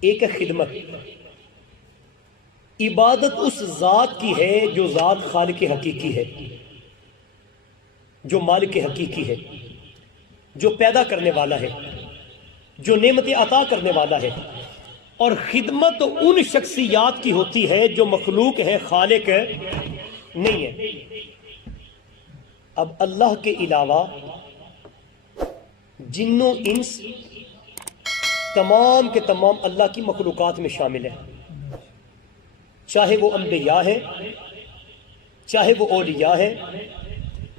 ایک ہے خدمت. عبادت اس ذات کی ہے جو ذات خالق حقیقی ہے، جو مالک حقیقی ہے، جو پیدا کرنے والا ہے، جو نعمت عطا کرنے والا ہے. اور خدمت ان شخصیات کی ہوتی ہے جو مخلوق ہے، خالق نہیں ہے. اب اللہ کے علاوہ جن و انس تمام کے تمام اللہ کی مخلوقات میں شامل ہیں، چاہے وہ انبیاء ہیں، چاہے وہ اولیاء ہیں،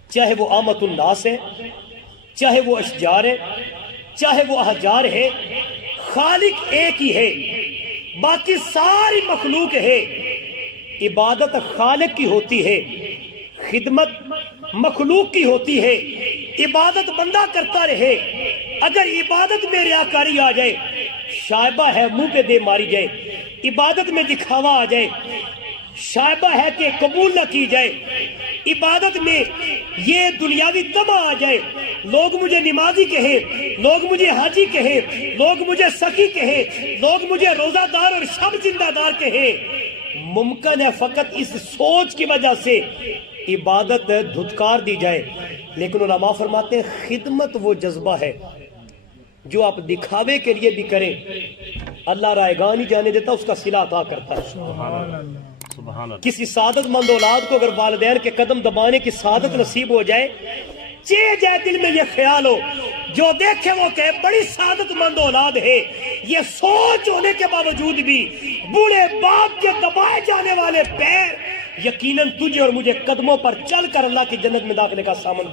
چاہے وہ عامت الناس ہیں، چاہے وہ اشجار ہیں، چاہے وہ احجار ہے. خالق ایک ہی ہے، باقی ساری مخلوق ہے. عبادت خالق کی ہوتی ہے، خدمت مخلوق کی ہوتی ہے. عبادت بندہ کرتا رہے، اگر عبادت میں ریاکاری آ جائے، شائبہ ہے منہ پہ دے ماری جائے، عبادت میں دکھاوا آ جائے، شائبہ ہے کہ قبول نہ کی جائے، عبادت میں یہ دنیاوی طمع آ جائے، لوگ مجھے نمازی کہیں، لوگ مجھے حاجی کہیں، لوگ مجھے سخی کہیں، لوگ مجھے روزہ دار اور شب زندہ دار کہیں. ممکن ہے فقط اس سوچ کی وجہ سے عبادت دھتکار دی جائے. لیکن علماء فرماتے ہیں خدمت وہ جذبہ ہے جو آپ دکھاوے کے لیے بھی کریں، اللہ رائے گاہ نہیں جانے دیتا، اس کا صلہ عطا کرتا ہے. سبحان اللہ. کسی سعادت مند اولاد کو اگر والدین کے قدم دبانے کی سعادت نصیب ہو جائے، چہ جائے دل میں یہ خیال ہو، جو دیکھے وہ کہے بڑی سعادت مند اولاد ہے. یہ سوچ ہونے کے باوجود بھی بوڑھے باپ کے دبائے جانے والے پیر یقیناً تجھے اور مجھے قدموں پر چل کر اللہ کی جنت میں داخلے کا سامان.